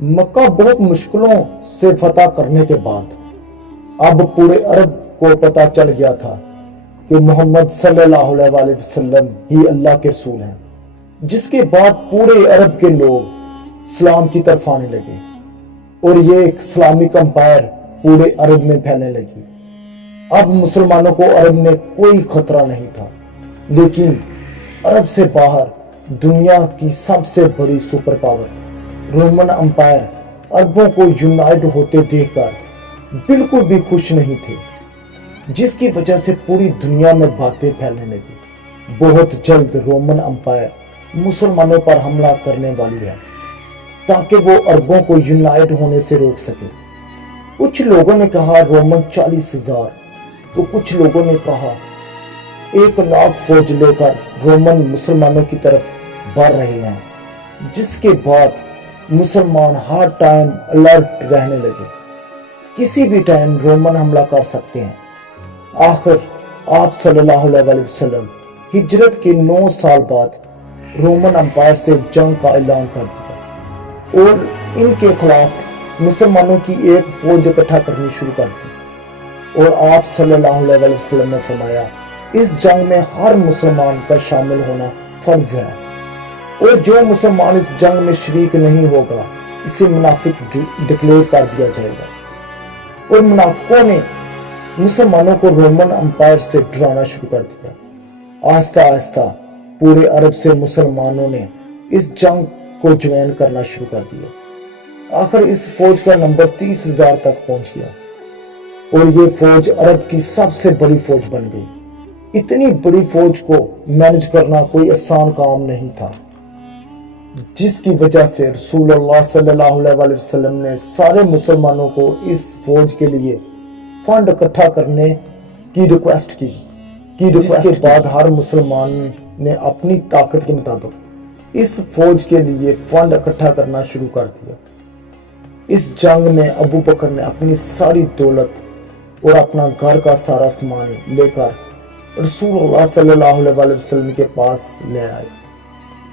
मक्का बहुत मुश्किलों से फतह करने के बाद अब पूरे अरब को पता चल गया था कि मोहम्मद सल्लल्लाहु अलैहि वसल्लम ही अल्लाह के रसूल हैं, जिसके बाद पूरे अरब के लोग इस्लाम की तरफ आने लगे और ये एक इस्लामिक अंपायर पूरे अरब में फैलने लगी। अब मुसलमानों को अरब में कोई खतरा नहीं था, लेकिन अरब से बाहर दुनिया की सबसे बड़ी सुपर पावर रोमन अंपायर अरबों को यूनाइट होते देखकर बिल्कुल भी खुश नहीं थे, जिसकी वजह से पूरी दुनिया में बातें फैलने लगी। बहुत जल्द रोमन अंपायर मुसलमानों पर हमला करने वाली है ताकि वो अरबों को यूनाइट होने से रोक सके। कुछ लोगों ने कहा रोमन 40,000, तो कुछ लोगों ने कहा 1,00,000 फौज लेकर रोमन मुसलमानों की तरफ बढ़ रहे हैं, जिसके बाद मुसलमान हर टाइम अलर्ट रहने लगे, किसी भी टाइम रोमन हमला कर सकते हैं। आखिर आप सल्लल्लाहु अलैहि वसल्लम हिजरत के 9 साल बाद रोमन अंपायर से जंग का ऐलान कर दिया और इनके खिलाफ मुसलमानों की एक फौज इकट्ठा करनी शुरू कर दी। और आप सल्लल्लाहु अलैहि वसल्लम ने फरमाया, इस जंग में हर मुसलमान का शामिल होना फर्ज है और जो मुसलमान इस जंग में शरीक नहीं होगा इसे मुनाफिक डिक्लेयर कर दिया जाएगा। और मुनाफिकों ने मुसलमानों को रोमन अंपायर से डराना शुरू कर दिया। आहिस्ता आहिस्ता पूरे अरब से मुसलमानों ने इस जंग को ज्वाइन करना शुरू कर दिया। आखिर इस फौज का नंबर 30,000 तक पहुंच गया और ये फौज अरब की सबसे बड़ी फौज बन गई। इतनी बड़ी फौज को मैनेज करना कोई आसान काम नहीं था, जिसकी वजह से रसूलुल्लाह सल्लल्लाहु अलैहि वसल्लम ने सारे मुसलमानों को इस फौज के लिए फंड इकट्ठा करने की रिक्वेस्ट की। जिसके बाद हर मुसलमान ने अपनी ताकत के मुताबिक इस फौज के लिए फंड इकट्ठा करना शुरू कर दिया। इस जंग में अबू बकर ने अपनी सारी दौलत और अपना घर का सारा सामान लेकर रसूलुल्लाह सल्लल्लाहु अलैहि वसल्लम के पास ले आए।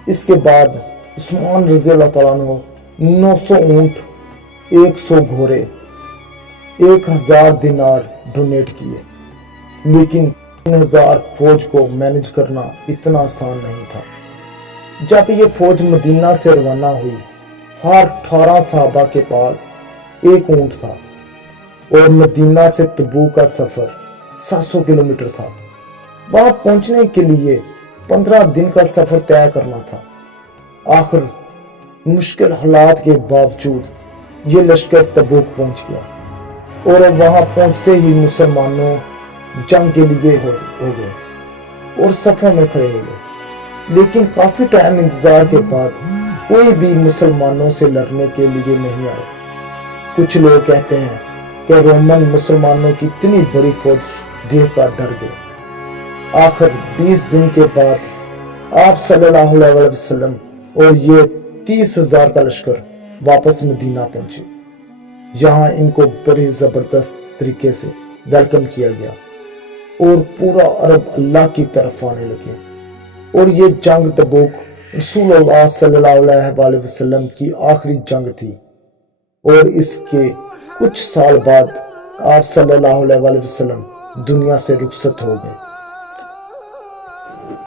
इसके बाद उस्मान रज़ी अल्लाह तआला अन्हु 900 ऊंट, 100 घोड़े, 1000 दिनार डोनेट किए, लेकिन 3000 फौज को मैनेज करना इतना आसान नहीं था। जब ये फौज मदीना से रवाना हुई, हर 18 सहाबा के पास एक ऊंट था और मदीना से तबूक का सफर 700 किलोमीटर था। वहां पहुंचने के लिए 15 दिन का सफर तय करना था। आखिर मुश्किल हालात के बावजूद ये लश्कर तबूक पहुंच गया और वहां पहुंचते ही मुसलमानों जंग के लिए हो गए और सफों में खड़े हो गए। लेकिन काफी टाइम इंतजार के बाद कोई भी मुसलमानों से लड़ने के लिए नहीं आए। कुछ लोग कहते हैं कि रोमन मुसलमानों की इतनी बड़ी फौज देखकर डर गए। आखिर 20 दिन के बाद आप सल्लल्लाहु अलैहि वसल्लम और ये 30,000 का लश्कर वापस मदीना पहुंचे। यहाँ इनको बड़े जबरदस्त तरीके से वेलकम किया गया और पूरा अरब अल्लाह की तरफ आने लगे। और ये जंग तबूक रसूलुल्लाह सल्लल्लाहु अलैहि वसल्लम की आखिरी जंग थी और इसके कुछ साल बाद आप सल्लल्लाहु अलैहि वसल्लम दुनिया से रुखसत हो गए।